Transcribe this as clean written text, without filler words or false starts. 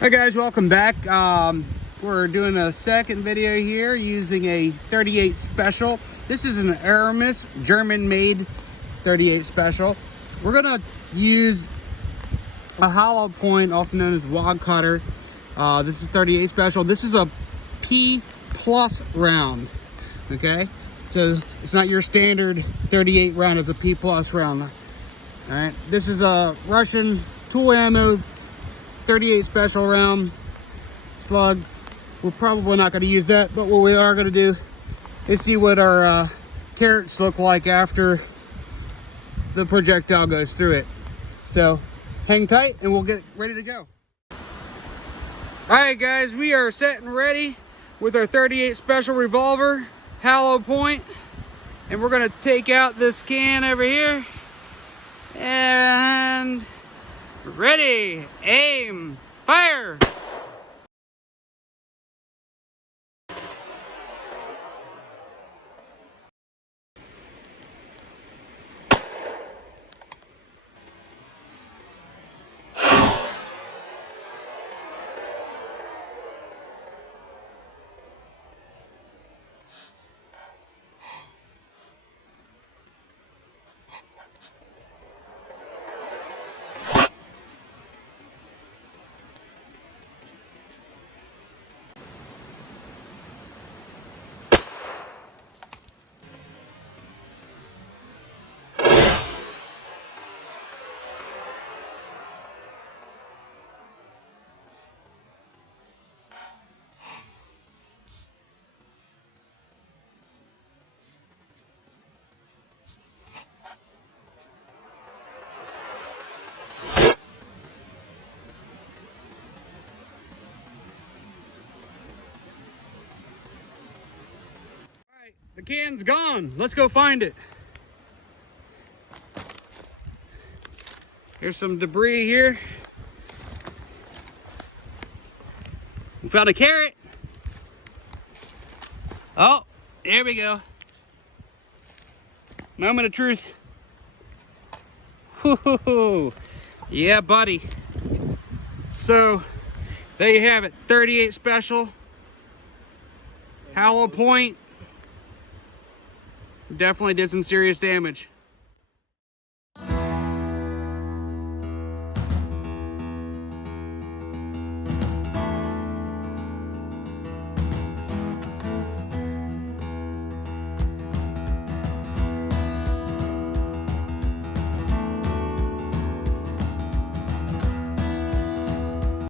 Hi guys, welcome back. We're doing a second video here using a 38 Special. This is an Aramis German-made 38 Special. We're gonna use a hollow point, also known as wad cutter. This is 38 Special. This is a P plus round. Okay, so it's not your standard 38 round; it's a P plus round. All right, this is a Russian tool ammo 38 Special round slug. We're probably not going to use that, but what we are going to do is see what our carrots look like after the projectile goes through it. So hang tight and we'll get ready to go. All right guys, we are set and ready with our 38 Special revolver Hallow point, and we're going to take out this can over here and ready, aim, fire! The can's gone. Let's go find it. There's some debris here. We found a carrot. Oh, there we go. Moment of truth. Whoo-hoo-hoo. Yeah, buddy. So, there you have it. 38 Special. Hallow point. Definitely did some serious damage.